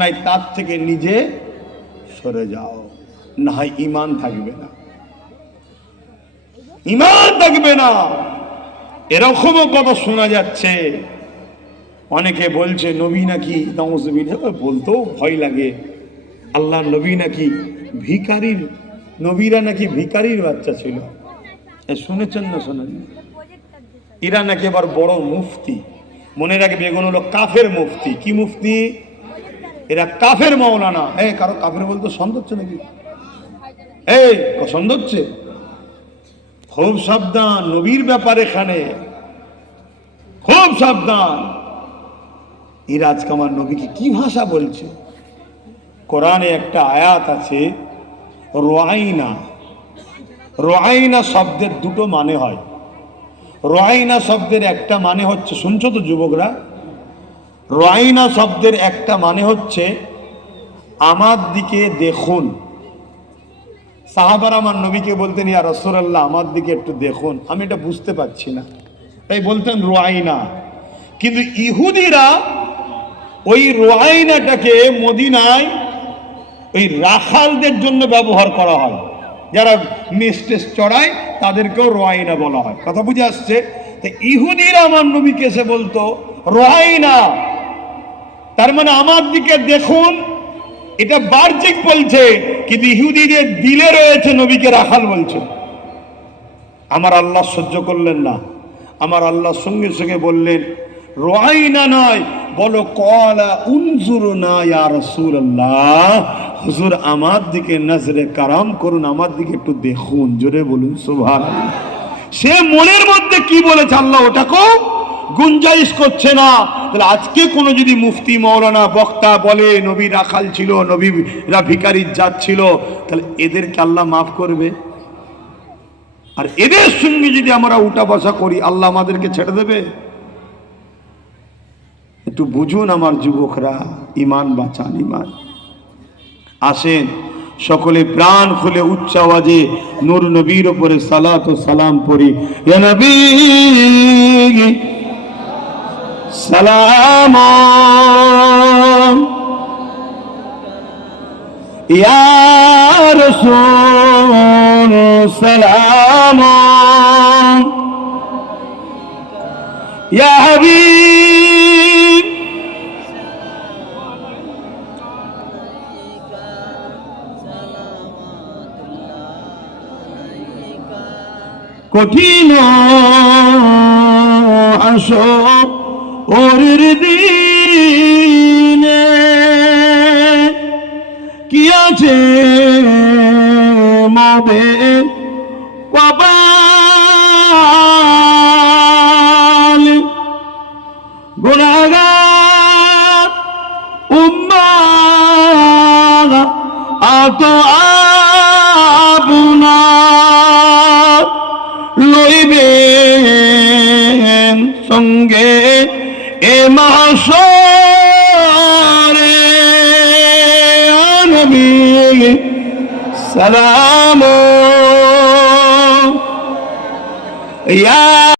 নাই তার থেকে নিজে সরে যাও, না হয় ঈমান থাকবে না, ঈমান থাকবে না। এরকমও কথা শোনা যাচ্ছে, অনেকে বলছে নবী নাকি বলতেও ভয় লাগে, আল্লাহ নবী নাকি ভিখারির, নবীরা নাকি ভিখারির বাচ্চা ছিল। শুনেছেন না শোনেন? এরা নাকি আবার বড় মুফতি। মনে রাখবে এগুলো হলো কাফের মুফতি। কি মুফতি? এরা কাফের মাওলানা। কারো কাফের বলতে সন্দেহ হচ্ছে নাকি? সন্দেহ হচ্ছে? খুব সাবধান নবীর ব্যাপারে, এখানে খুব সাবধান। এরা আজকে আমার নবীকে কি ভাষা বলছে। কোরআনে একটা আয়াত আছে, রাইনা। রাইনা শব্দের দুটো মানে হয়। রাইনা শব্দের একটা মানে হচ্ছে, শুনছো তো যুবকরা, রাইনা শব্দের একটা মানে হচ্ছে আমার দিকে দেখুন। সাহাবারা আমার নবীকে বলতেন, ইয়া রাসূলুল্লাহ আমার দিকে একটু দেখুন, আমি এটা বুঝতে পারছি না, তাই বলতেন রাইনা। কিন্তু ইহুদিরা ওই রাইনাটাকে মদিনায় ওই রাখালদের জন্য ব্যবহার করা হয়, যারা মেষ চড়ায় তাদেরকেও রাইনা বলা হয়। কথা বুঝে আসছে? ইহুদিরা আমার নবীকে এসে বলতো রাইনা, তার মানে আমার দিকে দেখুন। এটা বাহ্যিক বলছে, কিন্তু ইহুদিদের দিলে রয়েছে নবীকে রাখাল বলছে। আমার আল্লাহ সহ্য করলেন না, আমার আল্লাহ সঙ্গে সঙ্গে বললেন রাইনা নয়, বলো ক্বালা উনজুরনা ইয়া রাসূলুল্লাহ, হুজুর আমার দিকে নজরে কারাম করুন, আমার দিকে একটু দেখুন। জোরে বলুন সুবহানাল্লাহ। সে মনের মধ্যে কি বলেছে আল্লাহ ওটাকেও গুঞ্জাইশ করছে না। তাহলে আজকে কোনো যদি মুফতি মাওলানা বক্তা বলে নবী রাখাল ছিল, নবীরা ভিখারির জাত ছিল, তাহলে এদেরকে আল্লাহ মাফ করবে? আর এদের সঙ্গে যদি আমরা উঠা বসা করি, আল্লাহ আমাদেরকে ছেড়ে দেবে? একটু বুঝুন আমার যুবকরা, ঈমান বাঁচান, ঈমান। আসেন সকলে প্রাণ খুলে উচ্চ আওয়াজে নূর নবীর উপরে সালাত ও সালাম পড়ি। ইয়া নবী সালাম, ইয়া রাসূল সালাম, ইয়া হাবিব কঠিন হাসরের দিনে কি আছে মোদের কপাল, গুনাহগার উম্মাহ আত আপনার লইবেন সঙ্গে এ মাহশরে। নবী সালাম, ইয়া